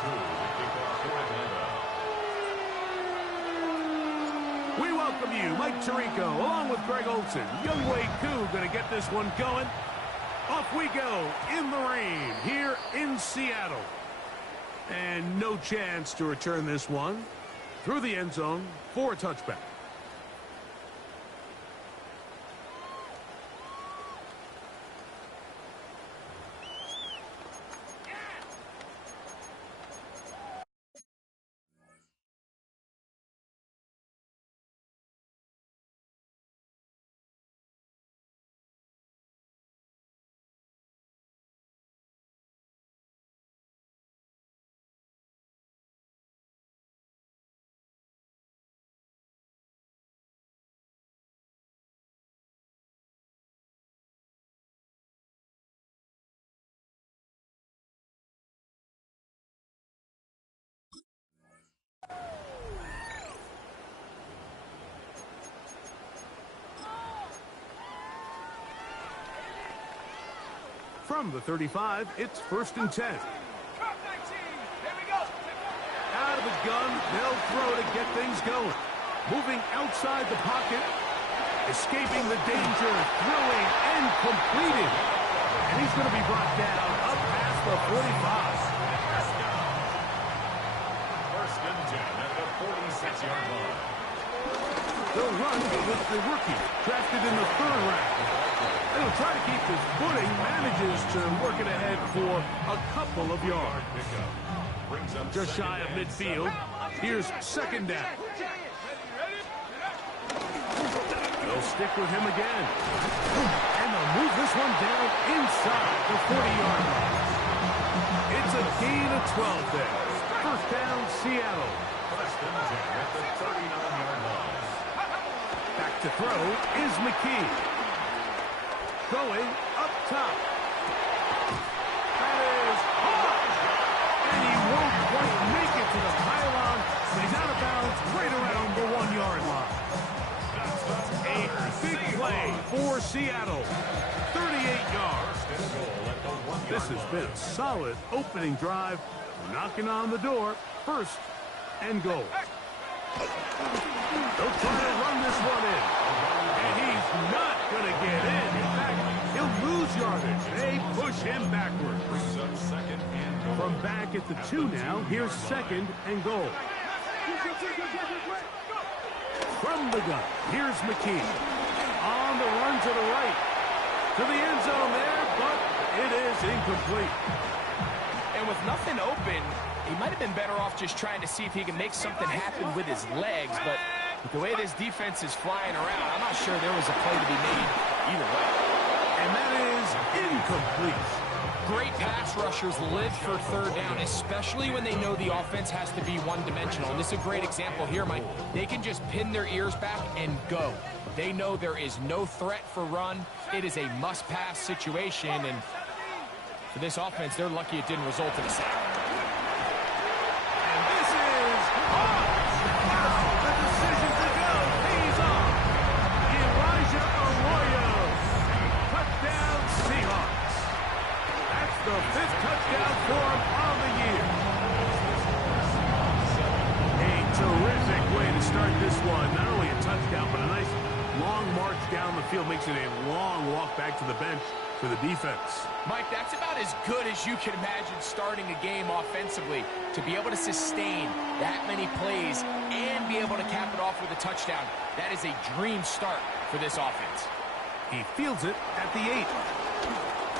We welcome you, Mike Tirico, along with Greg Olson. Young Wei Koo going to get this one going. Off we go in the rain here in Seattle. And no chance to return this one through the end zone for a touchback. From the 35, it's 1st and 10. Out of the gun, they'll throw to get things going. Moving outside the pocket, escaping the danger, throwing and completing. And he's going to be brought down up past the 45. 1st and 10 at the 46-yard line. They'll run with the rookie, drafted in the 3rd round. He'll try to keep his footing, manages to work it ahead for a couple of yards. Just shy of midfield. Here's 2nd down. They'll stick with him again. And they'll move this one down inside the 40-yard line. It's a gain of 12 there. 1st down, Seattle. 1st and 10 at the 39-yard line. Back to throw is McKee. Going up top. That is hard. And he won't quite make it to the pylon. But he's out of bounds right around the 1-yard line. A big play for Seattle. 38 yards. This has been a solid opening drive. Knocking on the door. 1st and goal. They'll try to run this one in. And he's not going to get in. In fact, he'll lose yardage. They push him backwards. From back at the 2 now, here's 2nd and goal. From the gun, here's McKee. On the run to the right. To the end zone there, but it is incomplete. And with nothing open, he might have been better off just trying to see if he can make something happen with his legs, but with the way this defense is flying around, I'm not sure there was a play to be made either way. And that is incomplete. Great pass rushers live for 3rd down, especially when they know the offense has to be one-dimensional. And this is a great example here, Mike. They can just pin their ears back and go. They know there is no threat for run. It is a must-pass situation, and for this offense, they're lucky it didn't result in a sack. And this is off. The decision to go pays off. Elijah Arroyo. Touchdown, Seahawks. That's the 5th touchdown for him on the year. A terrific way to start this one. Not only a touchdown, but a nice long march down the field. Makes it a long walk back to the bench for the defense. Mike, that's about as good as you can imagine starting a game offensively. To be able to sustain that many plays and be able to cap it off with a touchdown, that is a dream start for this offense. He fields it at the 8.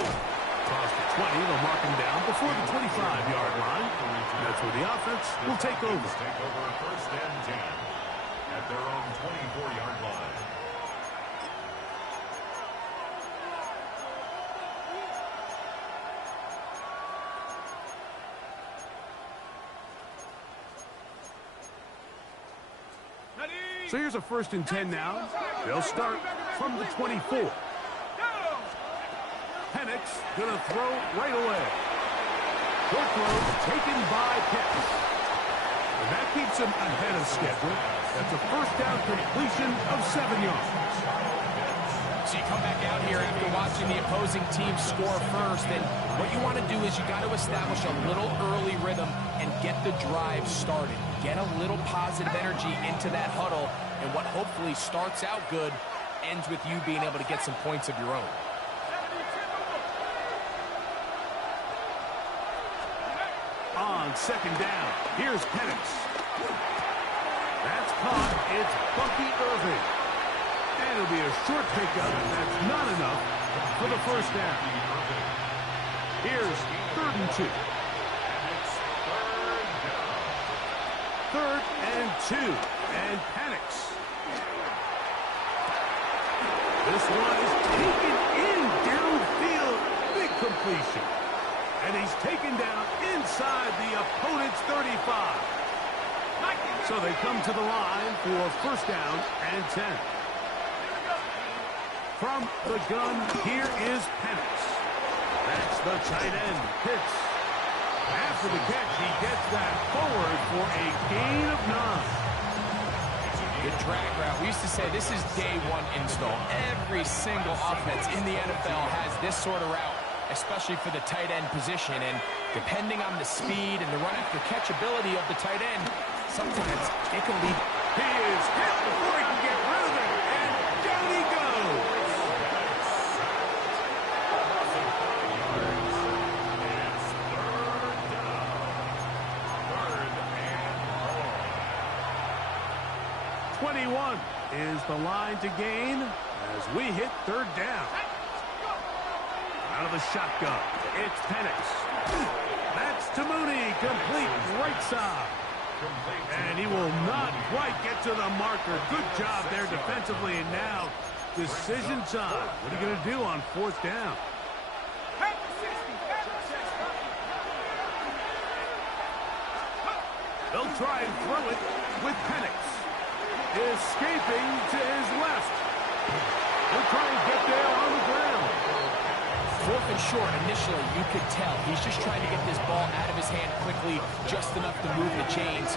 Across the 20, they'll mark him down before the 25-yard line. That's where the offense will take over. Take over 1st and 10 at their own 24-yard line. So here's a 1st and 10 now. They'll start from the 24. Penix gonna throw right away. Good throw taken by Pitts. And that keeps him ahead of schedule. That's a 1st down completion of 7 yards. So you come back out here after watching the opposing team score first, and what you want to do is you got to establish a little early rhythm and get the drive started. Get a little positive energy into that huddle, and what hopefully starts out good ends with you being able to get some points of your own. On second down, here's Penix. That's caught. It's Bucky Irving. And it'll be a short pickup. That's not enough for the first down. Here's 3rd and 2. 3rd and 2. And Penix. This one is taken in downfield. Big completion. And he's taken down inside the opponent's 35. So they come to the line for first down and 10. From the gun, here is Penix. That's the tight end, Pitts. After the catch, he gets that forward for a gain of 9. Good drag route. We used to say this is day one install. Every single offense in the NFL has this sort of route, especially for the tight end position. And depending on the speed and the run-after-catch ability of the tight end, sometimes it can lead. He is hit before he can get rid of it, and down he goes. It's 21 is the line to gain as we hit 3rd down. Out of the shotgun, it's Penix. That's to Mooney, complete right side. And he will not quite get to the marker. Good job there defensively, and now decision time. What are you going to do on 4th down? They'll try and throw it with Penix. Escaping to his left. He'll try and get there on the ground. 4th and short, initially, you could tell. He's just trying to get this ball out of his hand quickly, just enough to move the chains.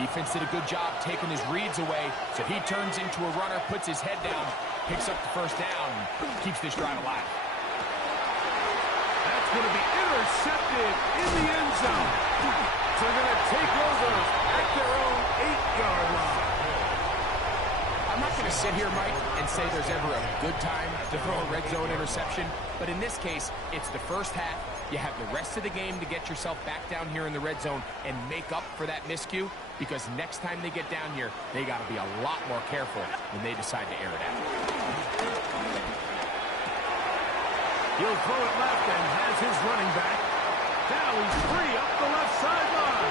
Defense did a good job taking his reads away, so he turns into a runner, puts his head down, picks up the first down, and keeps this drive alive. That's going to be intercepted in the end zone. So they're going to take over at their own 8-yard line. I'm not going to sit here, Mike, and say there's ever a good time to throw a red zone interception, but in this case, it's the first half. You have the rest of the game to get yourself back down here in the red zone and make up for that miscue, because next time they get down here, they got to be a lot more careful when they decide to air it out. He'll throw it left and has his running back. Now he's free up the left sideline.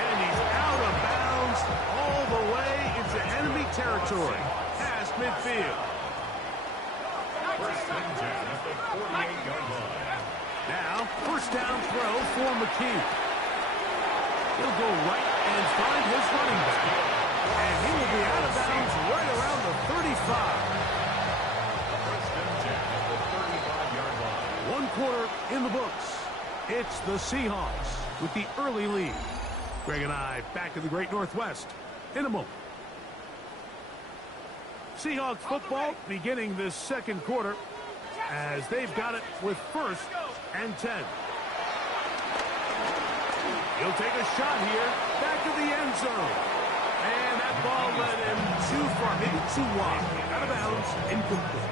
And he's out of bounds all the way into enemy territory, past midfield. First and 10 at the 48-yard line. Now, first down throw for McKee. He'll go right and find his running back. And he will be out of bounds right around the 35. First and 10 at the 35-yard line. 1 quarter in the books. It's the Seahawks with the early lead. Greg and I back in the Great Northwest in a moment. Seahawks football beginning this 2nd quarter as they've got it with 1st and 10. He'll take a shot here, back of the end zone. And that ball led him too far, maybe too wide. Out of bounds, incomplete.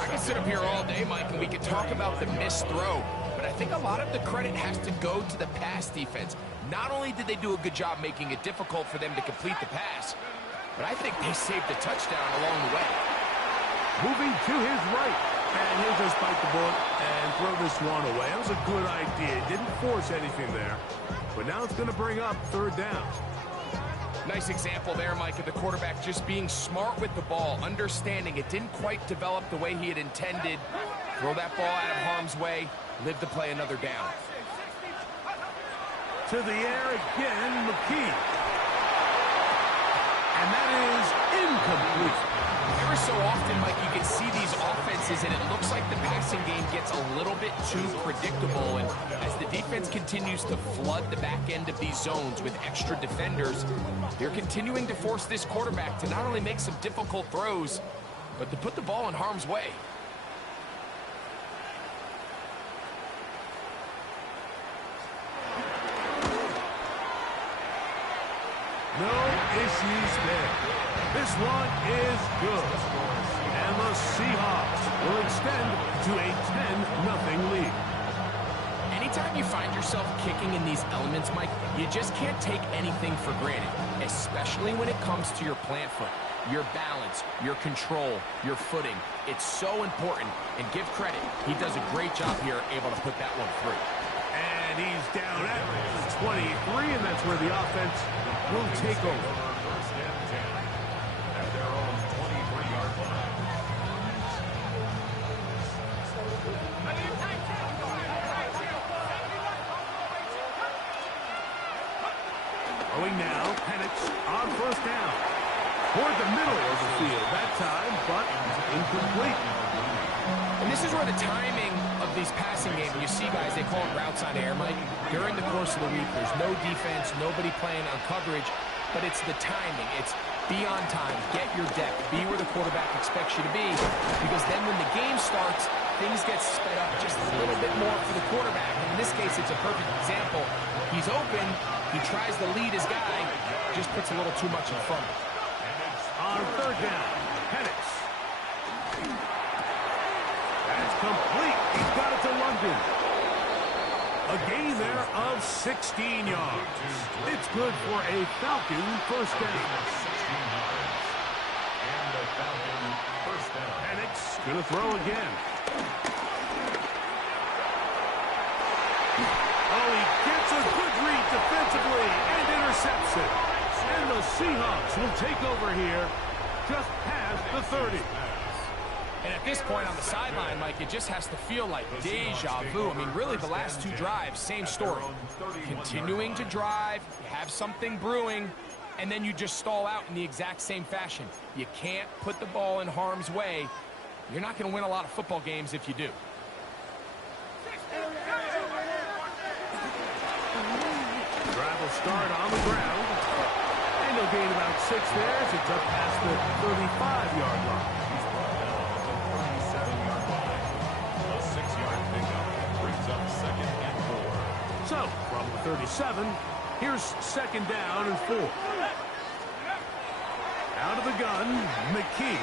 I can sit up here all day, Mike, and we can talk about the missed throw, but I think a lot of the credit has to go to the pass defense. Not only did they do a good job making it difficult for them to complete the pass, but I think they saved a touchdown along the way. Moving to his right. And he'll just bite the bullet and throw this one away. That was a good idea. Didn't force anything there. But now it's going to bring up 3rd down. Nice example there, Mike, of the quarterback just being smart with the ball, understanding it didn't quite develop the way he had intended. Throw that ball out of harm's way, live to play another down. To the air again, McKee. And that is incomplete. Every so often, Mike, you can see these offenses, and it looks like the passing game gets a little bit too predictable. And as the defense continues to flood the back end of these zones with extra defenders, they're continuing to force this quarterback to not only make some difficult throws, but to put the ball in harm's way. No issues there. This one is good. And the Seahawks will extend to a 10-0 lead. Anytime you find yourself kicking in these elements, Mike, you just can't take anything for granted, especially when it comes to your plant foot, your balance, your control, your footing. It's so important, and give credit. He does a great job here able to put that one through. And he's down at 23, and that's where the offense will take over. First and 10 at their own 23-yard line. Throwing now, Penix on first down. Toward the middle of the field that time, but incomplete. And this is where the timing of these passing games, you see guys, they call it routes on air, Mike. During the course of the week, there's no defense, nobody playing on coverage, but it's the timing. It's be on time, get your depth, be where the quarterback expects you to be, because then when the game starts, things get sped up just a little bit more for the quarterback. And in this case, it's a perfect example. He's open, he tries to lead his guy, just puts a little too much in front of him. On third down, Penix. That's complete. He's got it to London. A gain there of 16 yards. It's good for a Falcon first down. And the Falcon first down. Penix going to throw again. Oh, he gets a good read defensively and intercepts it. And the Seahawks will take over here just past the 30. And at this point on the sideline, Mike, it just has to feel like deja vu. I mean, really, the last two drives, same story. Continuing to drive, you have something brewing, and then you just stall out in the exact same fashion. You can't put the ball in harm's way. You're not going to win a lot of football games if you do. Drive will start on the ground. And they'll gain about 6 there as it's up past the 35-yard line. He's brought down at the 37-yard line. A 6-yard pickup brings up 2nd and 4. So, from the 37, here's 2nd down and 4. Out of the gun, McKee.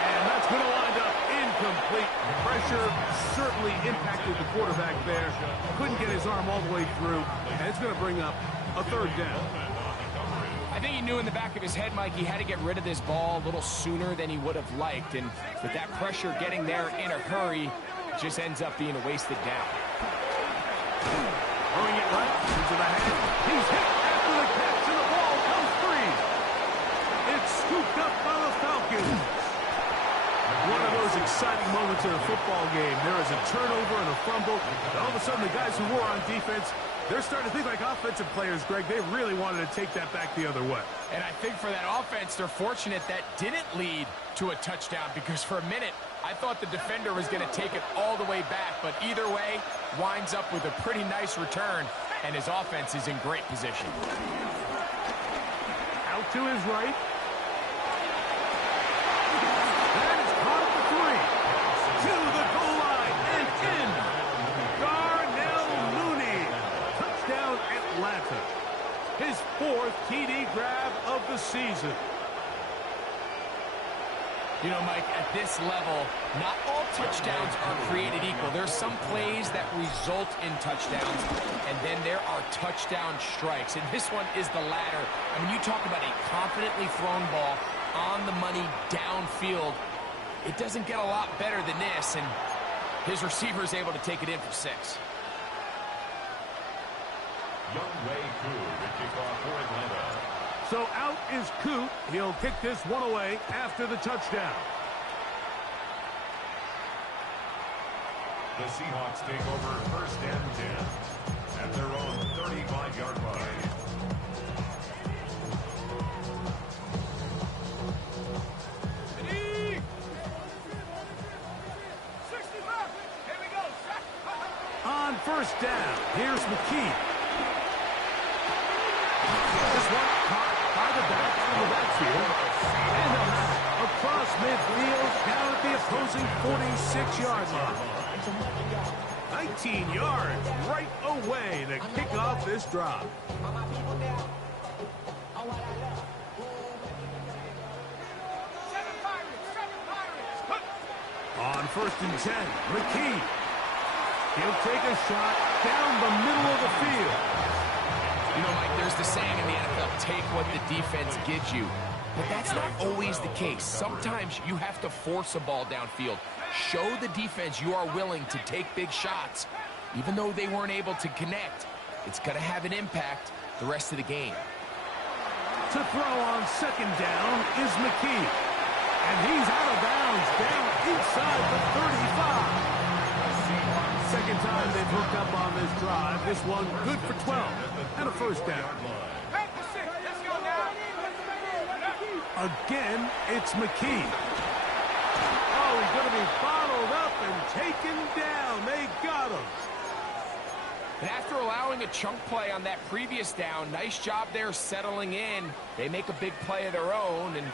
And that's going to wind up incomplete. Pressure certainly impacted the quarterback there. Couldn't get his arm all the way through. And it's going to bring up a 3rd down. I think he knew in the back of his head, Mike, he had to get rid of this ball a little sooner than he would have liked. And with that pressure getting there in a hurry, it just ends up being a wasted down. Throwing it right into the hand. He's hit after the catch, and the ball comes free. It's scooped up by the Falcons. One of those exciting moments in a football game. There is a turnover and a fumble. And all of a sudden, the guys who were on defense, they're starting to think like offensive players, Greg. They really wanted to take that back the other way. And I think for that offense, they're fortunate that didn't lead to a touchdown, because for a minute, I thought the defender was going to take it all the way back. But either way, winds up with a pretty nice return, and his offense is in great position. Out to his right. That is caught at the 3. To the goal line and in. Darnell Mooney. Touchdown Atlanta. His 4th TD grab of the season. You know, Mike, at this level, not all touchdowns are created equal. There's some plays that result in touchdowns, and then there are touchdown strikes. And this one is the latter. I mean, you talk about a confidently thrown ball on the money downfield. It doesn't get a lot better than this, and his receiver is able to take it in for 6. Young Wei Koo to kick off for Atlanta. So out is Coot. He'll kick this one away after the touchdown. The Seahawks take over 1st and 10 at their own 35-yard line. On 1st down, here's McKee. This one caught by the back from the backfield. And they'll have a across midfield, down at the opposing 46-yard line. 19 yards right away to kick off this drive. On 1st and 10, McKee. He'll take a shot down the middle of the field. You know, Mike, there's the saying in the NFL, take what the defense gives you. But that's not always the case. Sometimes you have to force a ball downfield. Show the defense you are willing to take big shots. Even though they weren't able to connect, it's going to have an impact the rest of the game. To throw on 2nd down is McKee. And he's out of bounds, down inside the 35. Second time they've hooked up on this drive. This one good for 12 and a 1st down. Again, it's McKee. Oh, he's going to be bottled up and taken down. They got him. And after allowing a chunk play on that previous down, nice job there settling in. They make a big play of their own, and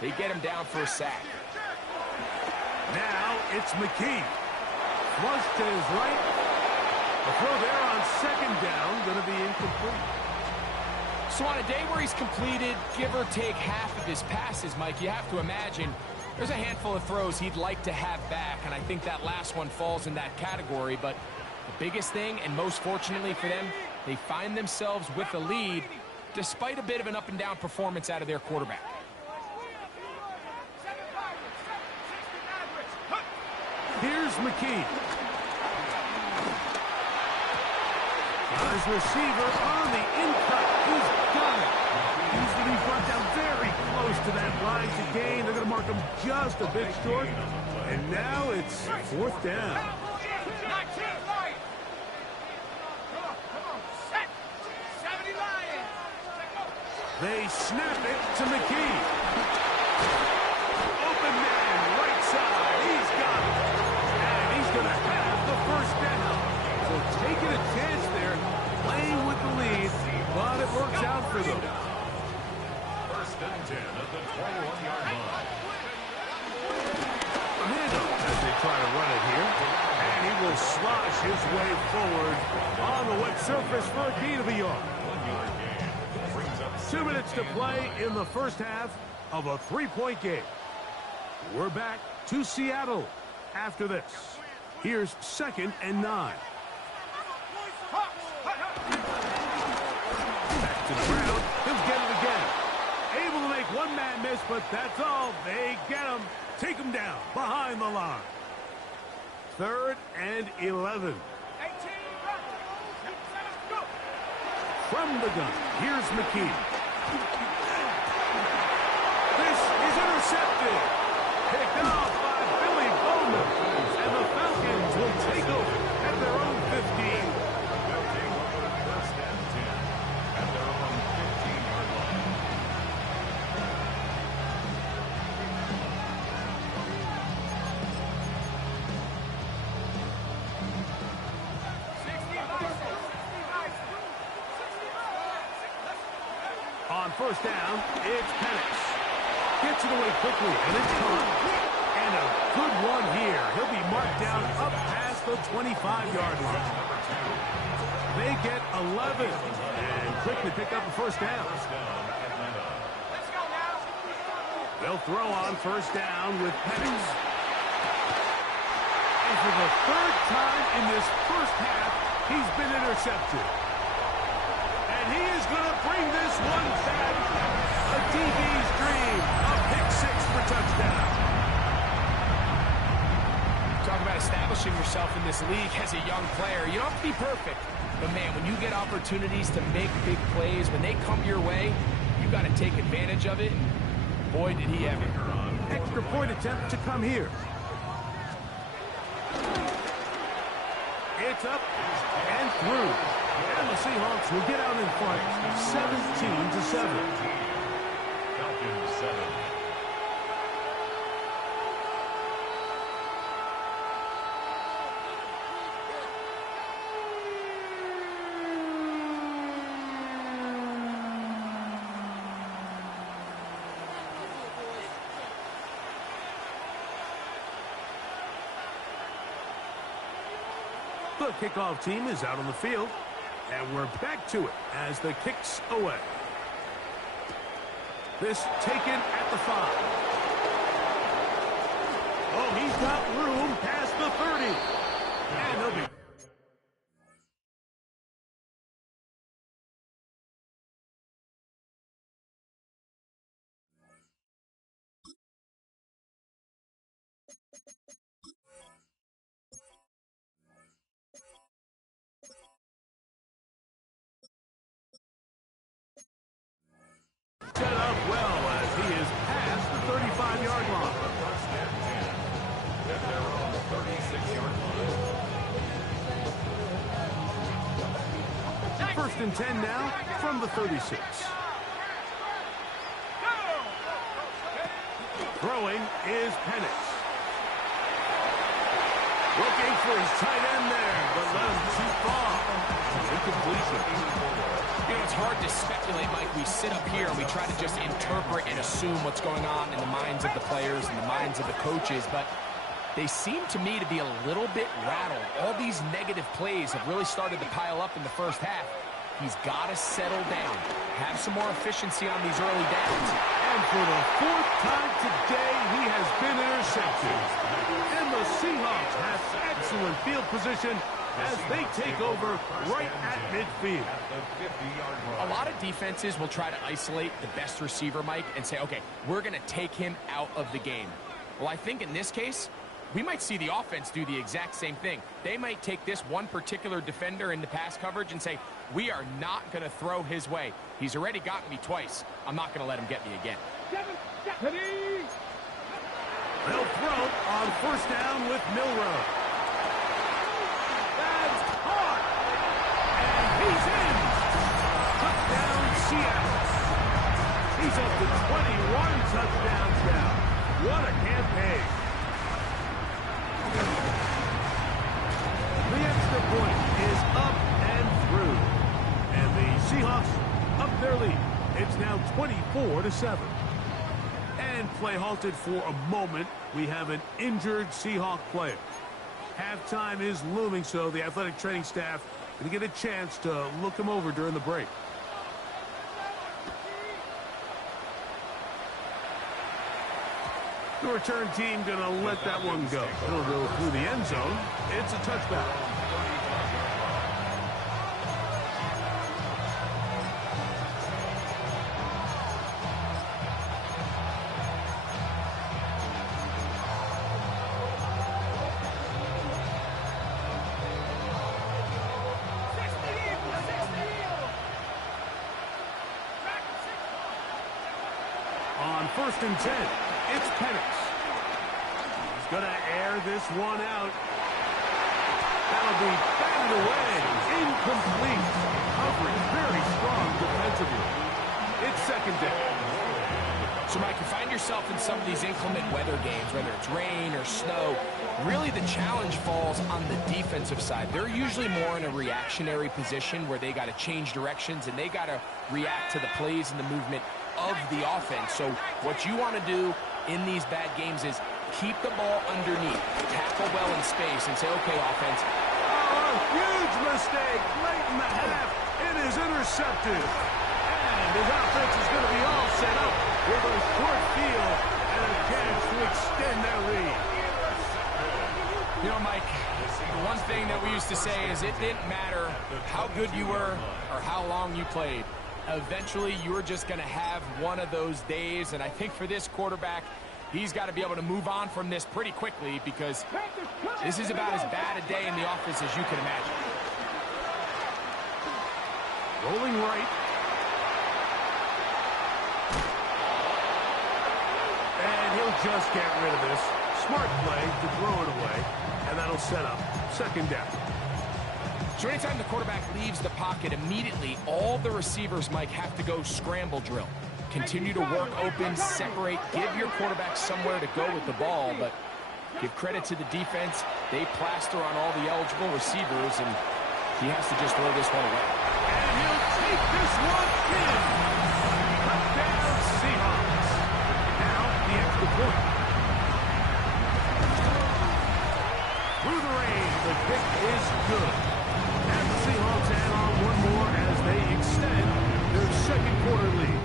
they get him down for a sack. Now it's McKee. Flush to his right. The throw there on 2nd down, going to be incomplete. So on a day where he's completed, give or take half of his passes, Mike, you have to imagine there's a handful of throws he'd like to have back, and I think that last one falls in that category. But the biggest thing, and most fortunately for them, they find themselves with the lead despite a bit of an up-and-down performance out of their quarterback. Here's McKee. His receiver on the in-cut. He's got it. He's going to be brought down very close to that line to gain. They're going to mark him just a bit short. And now it's 4th down. They snap it to McKee. Open man, right side. He's got it. And he's going to have the 1st down. So taking a chance there, playing with the lead, but it works out for them. 1st and 10 at the 21-yard line. Handoff as they try to run it here. And he will slosh his way forward on the wet surface for a gain of a yard. 1-yard gain. Brings up 2 minutes to play in the 1st half of a 3-point game. We're back to Seattle after this. Here's 2nd and 9. Back to the ground. He'll get it again. Able to make one man miss, but that's all. They get him. Take him down behind the line. 3rd and 11. From the gun, here's McKee. This is intercepted. Picked off by Billy Bowman. And the Falcons will take over at their own 15. They'll take over 1st and 10 at their own 15-yard line. On 1st down, it's Penix. Gets it away quickly, and it's caught. And a good one here. He'll be marked down up past the 25-yard line. They get 11 and quickly pick up a 1st down. They'll throw on 1st down with Penix. And for the 3rd time in this 1st half, he's been intercepted. And he is going to bring this one back. A DB's dream. A pick-6 for touchdown. Talk about establishing yourself in this league as a young player. You don't have to be perfect. But, man, when you get opportunities to make big plays, when they come your way, you got to take advantage of it. Boy, did he ever. Extra point attempt to come here. It's up and through. And the Seahawks will get out in front 17-7. Falcons 7. The kickoff team is out on the field, and we're back to it as the kick's away. This taken at the 5. Oh, he's got room past the 30. And he'll be... set up well as he is past the 35-yard line. First and 10 at their own 36-yard line. First and 10 now from the 36. Throwing is Penix. Looking for his tight end there, but let him too far. Incompletion. You know, it's hard to speculate, Mike. We sit up here and we try to just interpret and assume what's going on in the minds of the players and the minds of the coaches, but they seem to me to be a little bit rattled. All these negative plays have really started to pile up in the first half. He's got to settle down, have some more efficiency on these early downs. And for the 4th time today, he has been intercepted. And the Seahawks have excellent field position as they take over right at midfield. A lot of defenses will try to isolate the best receiver, Mike, and say, okay, we're going to take him out of the game. Well, I think in this case, we might see the offense do the exact same thing. They might take this one particular defender in the pass coverage and say, we are not going to throw his way. He's already gotten me twice. I'm not going to let him get me again. They'll throw on first down with Milroe. That's hard. And he's in. Touchdown, Seahawks. He's up to 21 touchdowns now. What a campaign. The extra point is up and through. And the Seahawks up their lead. It's now 24-7. And play halted for a moment. We have an injured Seahawk player. Halftime is looming, so the athletic training staff going to get a chance to look him over during the break. The return team going to let that one go. It'll go through the end zone. It's a touchback. On first and 10, it's Penix. He's going to air this one out. That'll be batted away. Incomplete. Coverage very strong defensively. It's second down. So, Mike, you find yourself in some of these inclement weather games, whether it's rain or snow, really the challenge falls on the defensive side. They're usually more in a reactionary position where they got to change directions and they got to react to the plays and the movement of the offense. So what you want to do in these bad games is keep the ball underneath, tackle well in space, and say, okay, offense. Oh, huge mistake late in the half. It is intercepted. And his offense is going to be all set up with a short field and a chance to extend their lead. You know, Mike, the one thing that we used to say is it didn't matter how good you were or how long you played. Eventually, you're just going to have one of those days, and I think for this quarterback, he's got to be able to move on from this pretty quickly because this is about as bad a day in the office as you can imagine. Rolling right. And he'll just get rid of this. Smart play to throw it away, and that'll set up second down. So anytime the quarterback leaves the pocket, immediately all the receivers, Mike, have to go scramble drill. Continue to work open, separate, give your quarterback somewhere to go with the ball, but give credit to the defense. They plaster on all the eligible receivers, and he has to just throw this one away. And he'll take this one in. Touchdown, Seahawks. Now the extra point. Through the range. The kick is good. And the Seahawks add on one more as they extend their second quarter lead.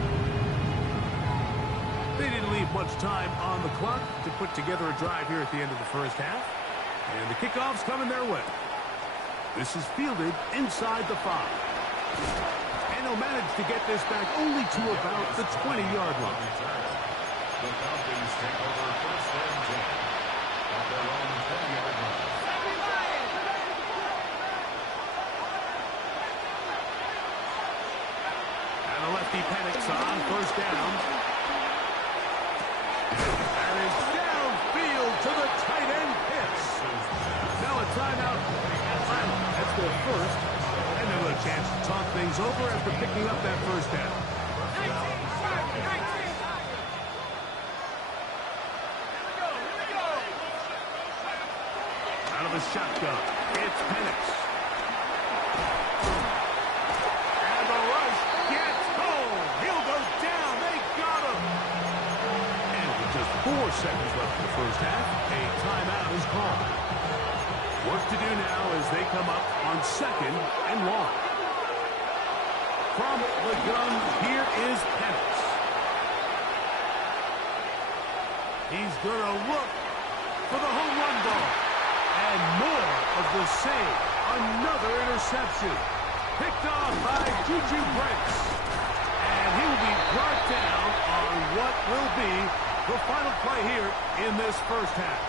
They didn't leave much time on the clock to put together a drive here at the end of the first half. And the kickoff's coming their way. This is fielded inside the 5. And he'll manage to get this back only to about the 20-yard line. The Falcons take over first and 10 at their own 20-yard line. And the lefty panics on first down. And is downfield to the tight end Pitts. Now a timeout. That's their first. And they'll have a chance to talk things over after picking up that first down. Out of the shotgun, it's Penix. And the rush gets home. He'll go down. They got him. And with just 4 seconds left in the first half, a timeout is called. Work to do now as they come up on second and long. From the gun, here is Penix. He's going to look for the home run ball. And more of the same. Another interception. Picked off by Juju Brents. And he will be brought down on what will be the final play here in this first half.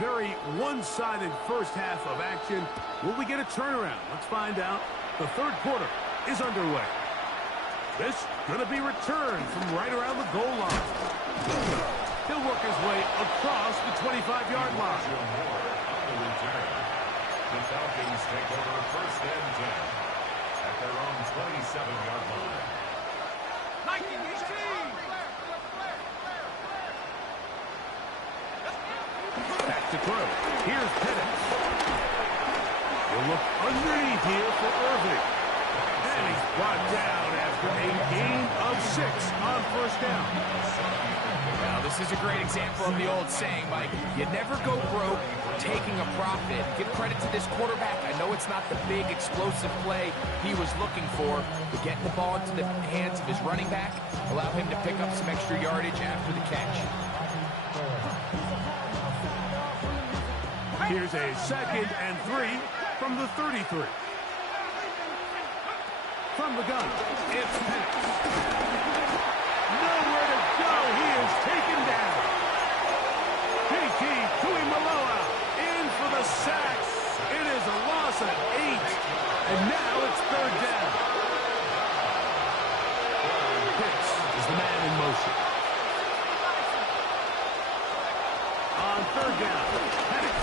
Very one-sided first half of action. Will we get a turnaround? Let's find out. The third quarter is underway. This going to be returned from right around the goal line. He'll work his way across the 25-yard line. The Falcons take over first and 10 at their own 27-yard line. Back to throw. Here's Penix. He'll look underneath here for Irving. And he's brought down after a gain of 6 on first down. Well, this is a great example of the old saying, Mike. You never go broke taking a profit. Give credit to this quarterback. I know it's not the big explosive play he was looking for, but getting the ball into the hands of his running back allow him to pick up some extra yardage after the catch. Here's a 2nd and 3 from the 33. From the gun, it's Penix. Nowhere to go. He is taken down. JT Tuimoloau in for the sack. It is a loss of 8. And now it's third down. Pitts is the man in motion. On third down, Penix.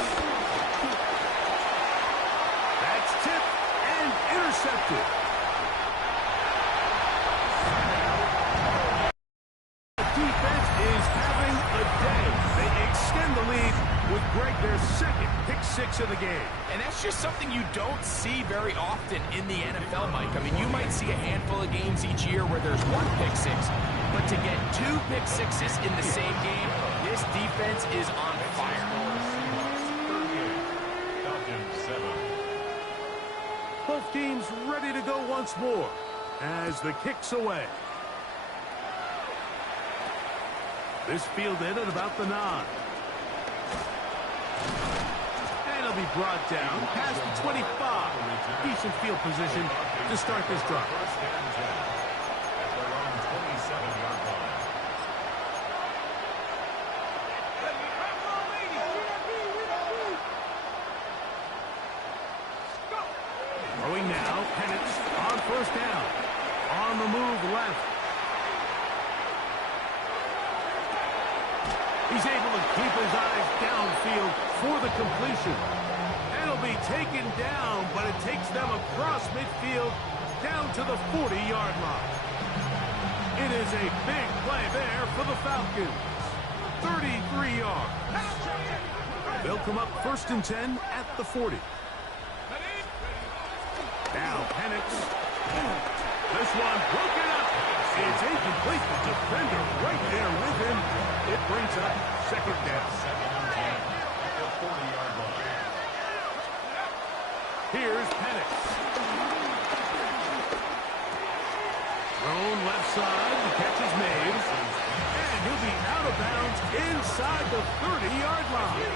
That's tipped and intercepted. Defense is having a day. They extend the lead with Greg, their second pick-6 of the game. And that's just something you don't see very often in the NFL, Mike. I mean, you might see a handful of games each year where there's 1 pick-6, but to get 2 pick-6s in the same game, this defense is on fire. Both teams ready to go once more as the kick's away. This fielded at about the 9. And he'll be brought down past the 25. Decent field position to start this drive. First and 10 at their own 27-yard line. Throwing now, Penix on first down. On the move left. He's able to keep his eyes downfield for the completion. And he'll be taken down, but it takes them across midfield down to the 40-yard line. It is a big play there for the Falcons. 33 yards. They'll come up first and 10 at the 40. Now Penix. This one broken up. It's incomplete. The defender right there with him. It brings up second down. Second and 10 at the 40-yard line. Here's Penix. Thrown left side. The catch is made. And he'll be out of bounds inside the 30-yard line.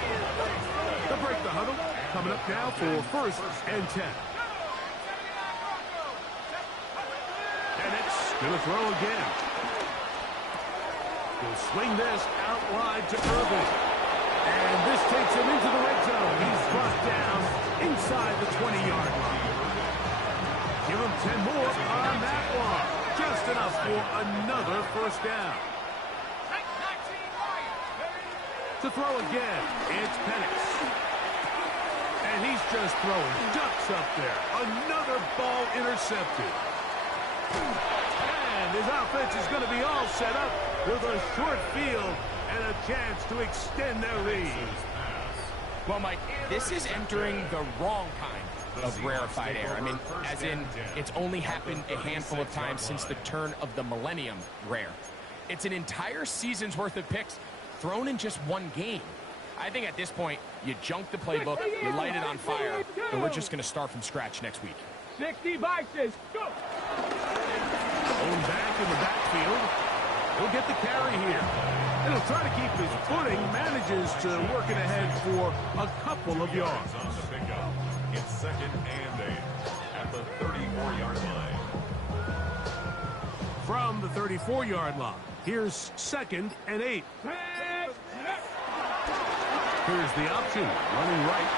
To break the huddle, coming up now for first and 10. Penix going to throw again. He'll swing this out wide to Irving. And this takes him into the red zone. He's brought down inside the 20-yard line. Give him 10 more on that one. Just enough for another first down. To throw again, it's Penix. And he's just throwing ducks up there. Another ball intercepted. And his offense is going to be all set up with a short field and a chance to extend their lead. Well, Mike, this is entering the wrong kind of rarefied air. I mean, as in, it's only happened a handful of times since the turn of the millennium rare. It's an entire season's worth of picks thrown in just one game. I think at this point, you junk the playbook, you light it on fire, and we're just going to start from scratch next week. 60 boxes, go! Going back in the backfield. He'll get the carry here. And he'll try to keep his footing, manages to work it ahead for a couple of yards. On the pickup. It's second and 8 at the 34-yard line. From the 34-yard line, here's second and 8. Here's the option, running right.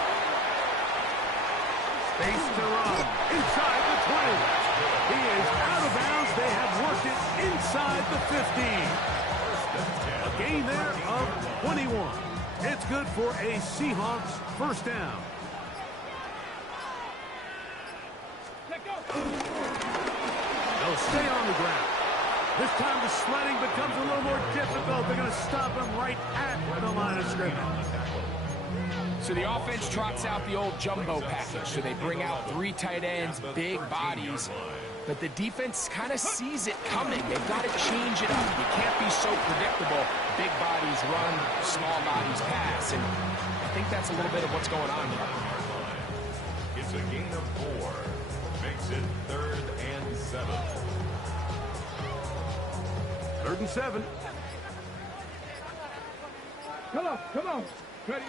Space to run, inside the 20. He is out of bounds. They have worked it inside the 15. A gain there of 21. It's good for a Seahawks first down. They'll stay on the ground. This time the sledding becomes a little more difficult. They're going to stop him right at the line of scrimmage. So the offense trots out the old jumbo package. So they bring out 3 tight ends, big bodies. But the defense kind of sees it coming. They've got to change it up. You can't be so predictable. Big bodies run, small bodies pass. And I think that's a little bit of what's going on here. It's a gain of 4. Makes it 3rd and 7. 3rd and 7. Come on, come on. Ready?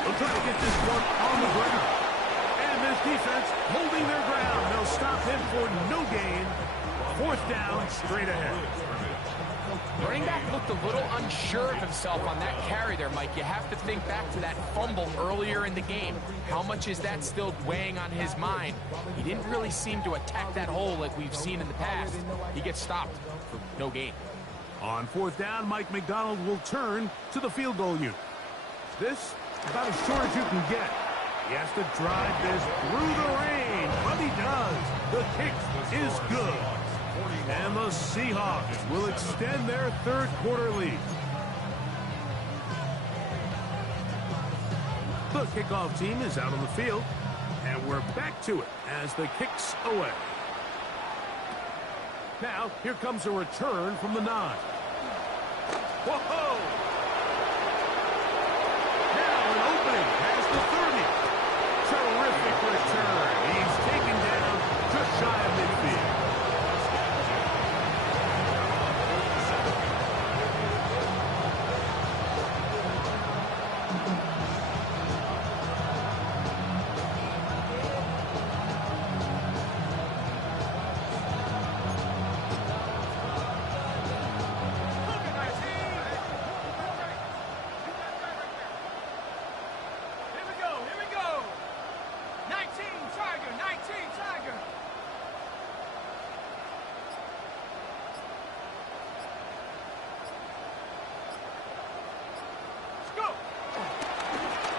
They'll try to get this one on the ground. And this defense holding their ground. They'll stop him for no gain. 4th down, straight ahead. Running back looked a little unsure of himself on that carry there, Mike. You have to think back to that fumble earlier in the game. How much is that still weighing on his mind? He didn't really seem to attack that hole like we've seen in the past. He gets stopped for no gain. On 4th down, Mike McDonald will turn to the field goal unit. This about as short as you can get. He has to drive this through the rain, but he does. The kick is good. And the Seahawks will extend their 3rd quarter lead. The kickoff team is out on the field, and we're back to it as the kick's away. Now, here comes a return from the 9. Whoa! Now an opening past the 30. Terrific return. He's taken down just shy of midfield.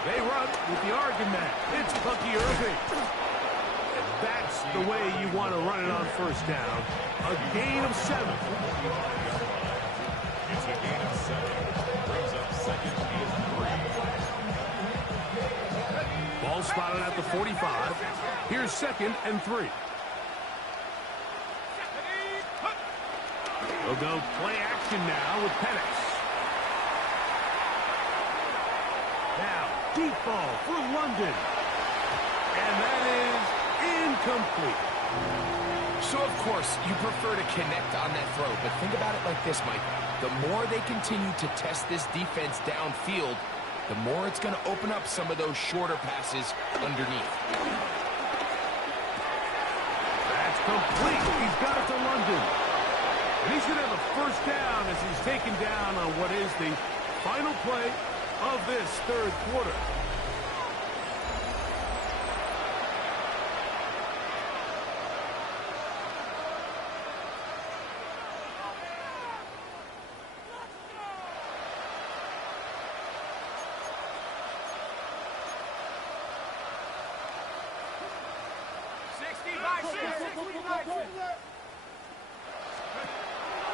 They run with the argument. It's Bucky Irving. And that's the way you want to run it on 1st down. A gain of 7. It's a gain of 7. Brings up second and 3. Ball spotted at the 45. Here's 2nd and 3. They'll go play action now with Penix. Now, deep ball for London. And that is incomplete. So, of course, you prefer to connect on that throw, but think about it like this, Mike. The more they continue to test this defense downfield, the more it's going to open up some of those shorter passes underneath. That's complete. He's got it to London. And he's going to have a first down as he's taken down on what is the final play of this third quarter.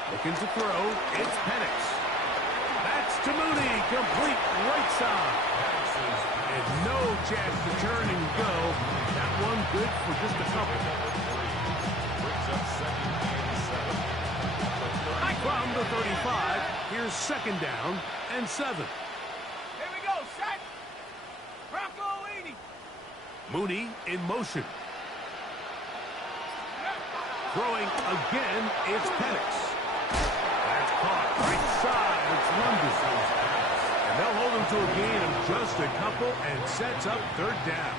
Looking to throw, it's Penix. That's to Mooney, complete right side. And no chance to turn and go. That one good for just a couple. Brings up second and 7. From the 35, here's second down and 7. Here we go, set. Bronco 80. Mooney in motion. Throwing again, it's Penix. That's caught right side. It's London. And they'll hold him to a gain of just a couple and sets up third down.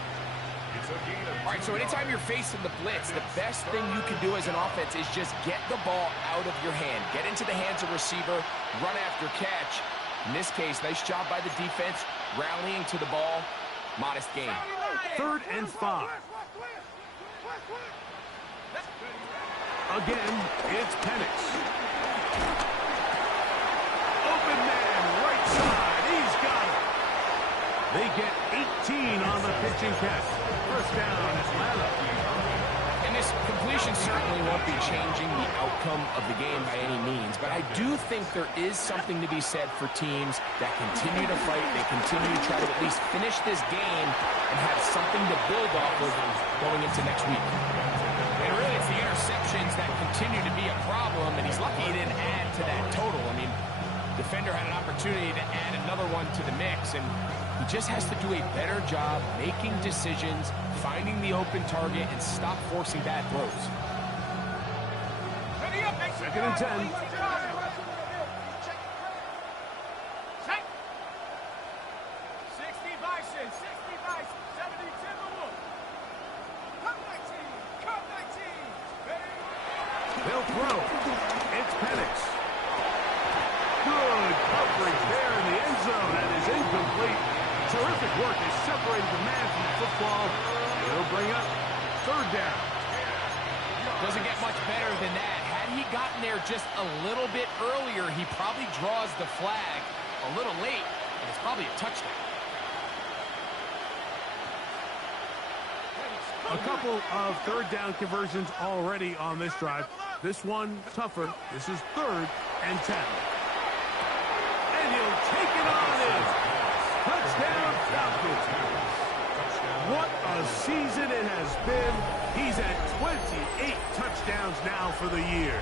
All right, so anytime you're facing the blitz, the best thing you can do as an offense is just get the ball out of your hand. Get into the hands of receiver, run after catch. In this case, nice job by the defense, rallying to the ball. Modest gain. 3rd and 5. Again, it's Penix. Open man, right side. He's got it. They get 18 on the pitching catch. First down, Atlanta. And this completion certainly won't be changing the outcome of the game by any means, but I do think there is something to be said for teams that continue to fight, they continue to try to at least finish this game and have something to build off of going into next week. And really, it's the interceptions that continue to be a problem, and he's lucky he didn't add to that total. I mean, defender had an opportunity to add another one to the mix, and he just has to do a better job making decisions, finding the open target, and stop forcing bad throws. Second and 10. They'll throw. It's Penix. Good coverage there in the end zone. That is incomplete. Terrific work is separating the man from the football. It'll bring up third down. Doesn't get much better than that. Had he gotten there just a little bit earlier, he probably draws the flag a little late, and it's probably a touchdown. A couple of third down conversions already on this drive. This one tougher. This is 3rd and 10. And he'll take it on in. Touchdown Falcons. What a season it has been. He's at 28 touchdowns now for the year.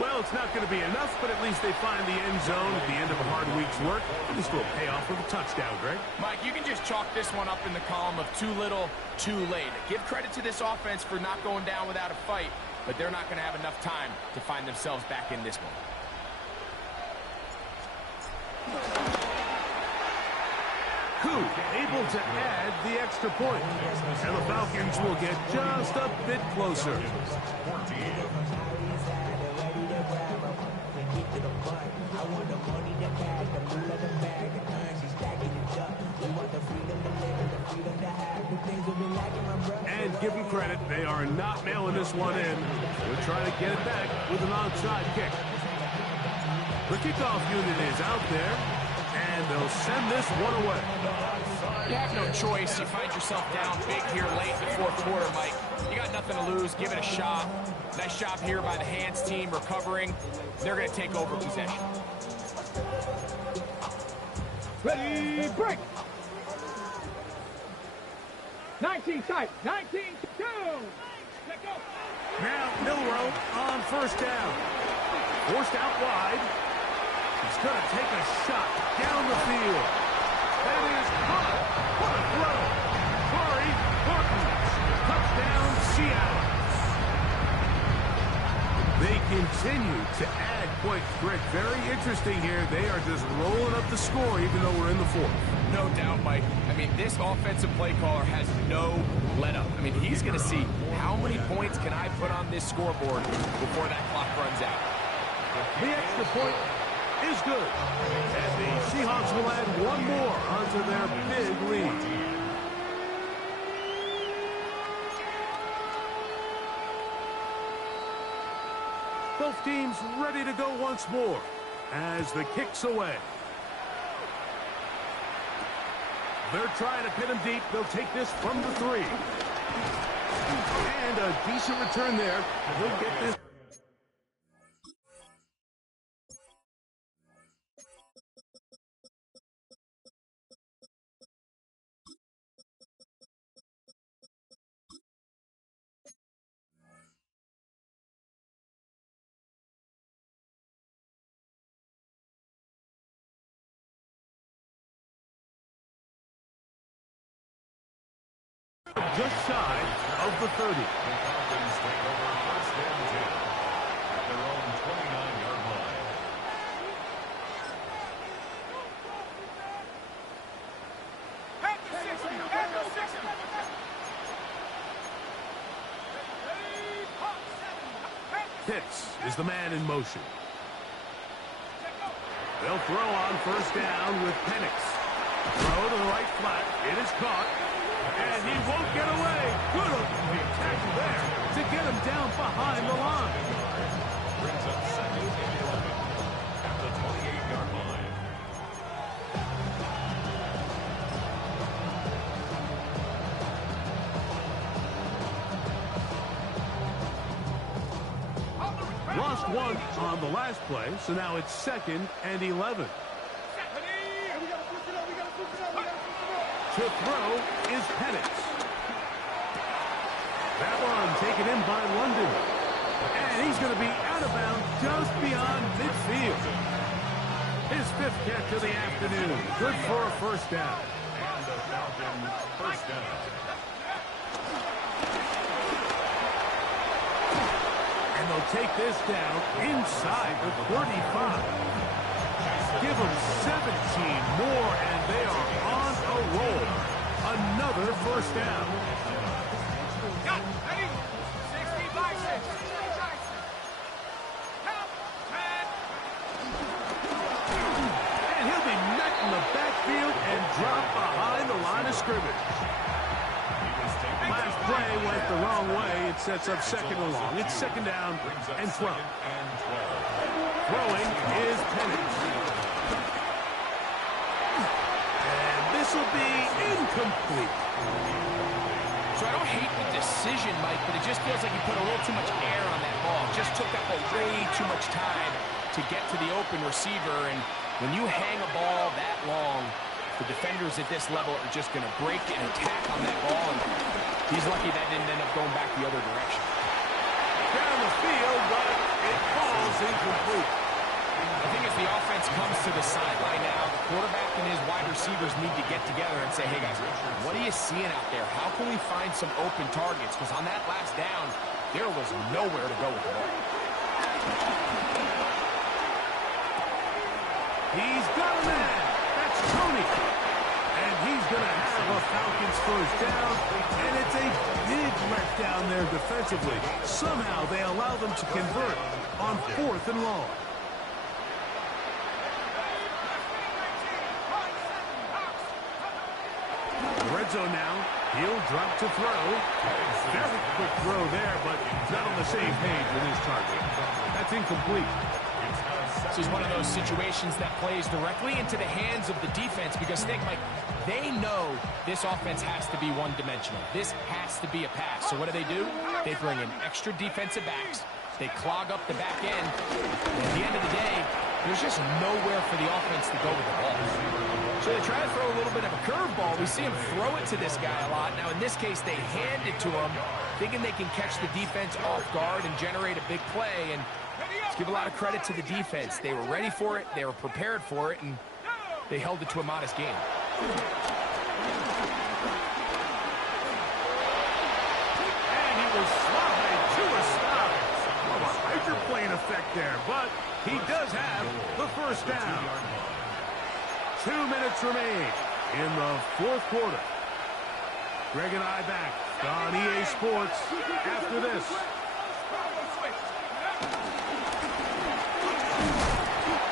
Well, it's not going to be enough, but at least they find the end zone at the end of a hard week's work. This will pay off with a touchdown, Greg. Mike, you can just chalk this one up in the column of too little, too late. Give credit to this offense for not going down without a fight, but they're not going to have enough time to find themselves back in this one. Koo able to add the extra point. And the Falcons will get just a bit closer. And give them credit, they are not mailing this one in. They're trying to get it back with an onside kick. The kickoff unit is out there, and they'll send this one away. You have no choice. You find yourself down big here late in the fourth quarter, Mike. You got nothing to lose. Give it a shot. Nice job here by the hands team recovering. They're going to take over possession. Ready, break. 19 tight. 19-2. Let go. Now Milrow on first down. Forced out wide. He's going to take a shot down the field. That is caught. What a throw. Corey Hortons. Touchdown, Seattle. They continue to add points. Greg, very interesting here. They are just rolling up the score even though we're in the fourth. No doubt, Mike. I mean, this offensive play caller has no let-up. I mean, he's going to see how many points can I put on this scoreboard before that clock runs out. The extra point is good. And the Seahawks will add one more onto their big lead. Both teams ready to go once more as the kick's away. They're trying to pin him deep. They'll take this from the 3. And a decent return there. He'll get this. Just shy of the 30. The Falcons take over first and 10 at their own 29-yard line. Head to 60. Head to 60. Pitts is the man in motion. They'll throw on first down with Penix. Throw to the right flat. It is caught. And he won't get away. Good opening tackle there to get him down behind the line. Brings up second and 11 at the 28-yard line. Lost one on the last play, so now it's second and 11. To throw is Penix. That one taken in by London. And he's going to be out of bounds just beyond midfield. His 5th catch of the afternoon. Good for a first down. And the Falcons first down. And they'll take this down inside the 35. Give them 17 more, and they are on a roll. Another first down. Got ready. 65, 6. Count. 10. And he'll be met in the backfield and dropped behind the line of scrimmage. Last play went the wrong way. It sets up second and long. It's second down and 12. Throwing is Penix. This will be incomplete. So I don't hate the decision, Mike, but it just feels like he put a little too much air on that ball. Just took that ball way too much time to get to the open receiver. And when you hang a ball that long, the defenders at this level are just going to break and attack on that ball. And he's lucky that didn't end up going back the other direction. Down the field, but it falls incomplete. I think as the offense comes to the sideline now, the quarterback and his wide receivers need to get together and say, hey, guys, what are you seeing out there? How can we find some open targets? Because on that last down, there was nowhere to go with the ball. He's got a man. That's Tony. And he's going to have a Falcons first down. And it's a big letdown there defensively. Somehow they allow them to convert on 4th and long. Red zone now. He'll drop to throw. Very quick throw there, but not on the same page with his target. That's incomplete. This is one of those situations that plays directly into the hands of the defense because, think, Mike, they know this offense has to be one-dimensional. This has to be a pass. So what do? They bring in extra defensive backs. They clog up the back end. And at the end of the day, there's just nowhere for the offense to go with the ball. So they try to throw a little bit of a curveball. We see him throw it to this guy a lot. Now, in this case, they hand it to him. thinking they can catch the defense off guard and generate a big play. And let's give a lot of credit to the defense. They were ready for it, they were prepared for it, and they held it to a modest game. And he was slide to a stop. Oh, a hydroplane effect there, but he does have the first down. 2 minutes remain in the fourth quarter. Greg and I back on EA Sports after this.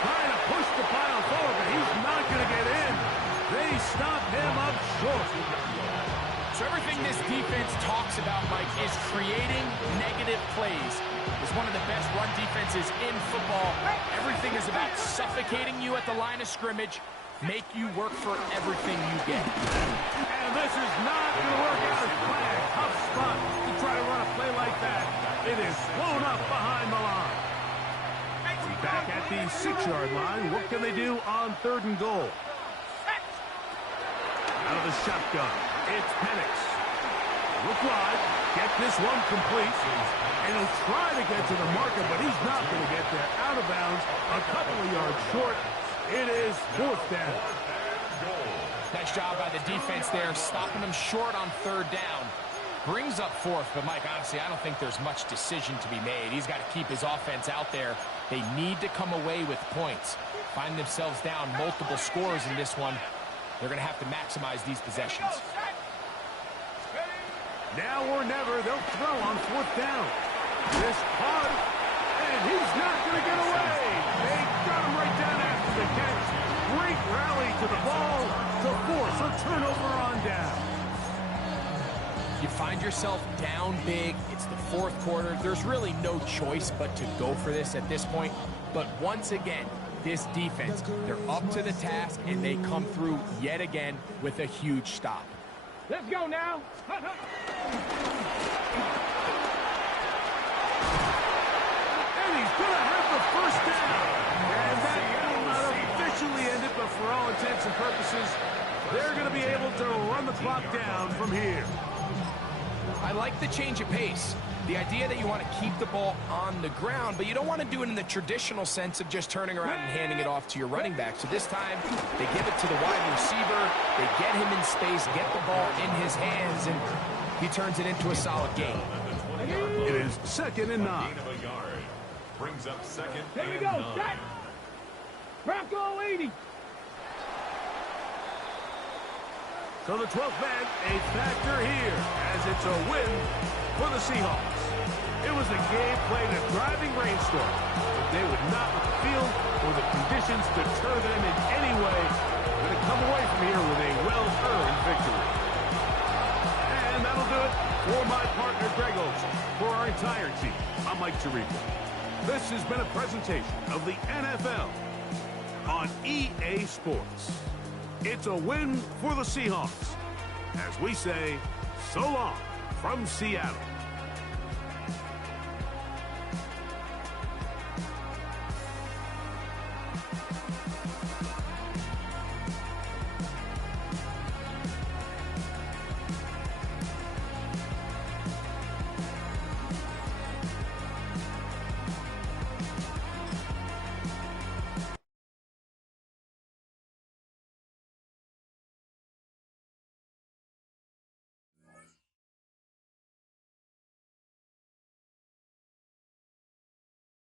Trying to push the pile forward, but he's not going to get in. They stop him up short. So everything this defense talks about, Mike, is creating negative plays. It's one of the best run defenses in football. Everything is about suffocating you at the line of scrimmage, make you work for everything you get. And this is not going to work out as planned. Tough spot to try to run a play like that. It is blown up behind the line. Back at the 6-yard line. What can they do on 3rd and goal? Out of the shotgun, it's Penix. Look wide, get this one complete, and he'll try to get to the marker, but he's not going to get there. Out of bounds, a couple of yards short. It is 4th down. Nice job by the defense there, stopping them short on 3rd down. Brings up 4th, but Mike, honestly, I don't think there's much decision to be made. He's got to keep his offense out there. They need to come away with points. Find themselves down multiple scores in this one. They're going to have to maximize these possessions. Now or never, they'll throw on 4th down. This hard, and he's not going to get away. They got him right down after the catch. Great rally to the ball to force a turnover on down. You find yourself down big. It's the 4th quarter. There's really no choice but to go for this at this point. But once again, this defense, they're up to the task, and they come through yet again with a huge stop. Let's go now. And he's going to have the first down. And that will not officially end it, but for all intents and purposes, they're going to be able to run the clock down from here. I like the change of pace. The idea that you want to keep the ball on the ground, but you don't want to do it in the traditional sense of just turning around and handing it off to your running back. So this time, they give it to the wide receiver, they get him in space, get the ball in his hands, and he turns it into a solid gain. It is 2nd and 9. Brings up 2nd Here we and go, 9. set. Bronco 80. So the 12th man, a factor here, as it's a win for the Seahawks. It was a game played in a driving rainstorm, but they would not let the field or the conditions deter them in any way. They're going to come away from here with a well-earned victory. And that'll do it for my partner, Greg Olson. For our entire team, I'm Mike Tirico. This has been a presentation of the NFL on EA Sports. It's a win for the Seahawks. As we say, so long from Seattle.